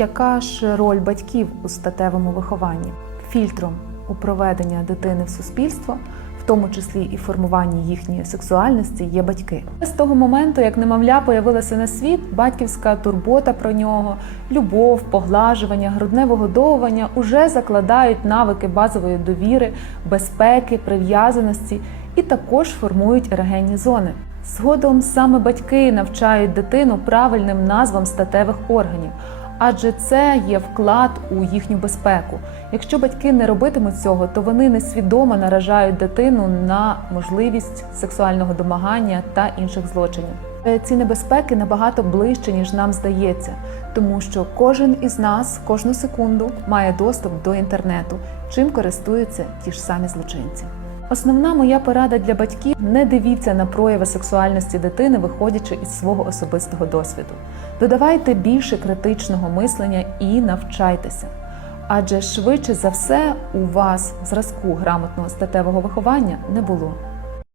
яка ж роль батьків у статевому вихованні? Фільтром у проведення дитини в суспільство, в тому числі і формуванні їхньої сексуальності, є батьки. З того моменту, як немовля появилося на світ, батьківська турбота про нього, любов, поглажування, грудне вигодовування уже закладають навики базової довіри, безпеки, прив'язаності і також формують ерогенні зони. Згодом саме батьки навчають дитину правильним назвам статевих органів, адже це є вклад у їхню безпеку. Якщо батьки не робитимуть цього, то вони несвідомо наражають дитину на можливість сексуального домагання та інших злочинів. Е, Ці небезпеки набагато ближче, ніж нам здається, тому що кожен із нас кожну секунду має доступ до інтернету, чим користуються ті ж самі злочинці. Основна моя порада для батьків не дивіться на прояви сексуальності дитини, виходячи із свого особистого досвіду. Додавайте більше критичного мислення і навчайтеся. Адже швидше за все у вас зразку грамотного статевого виховання не було.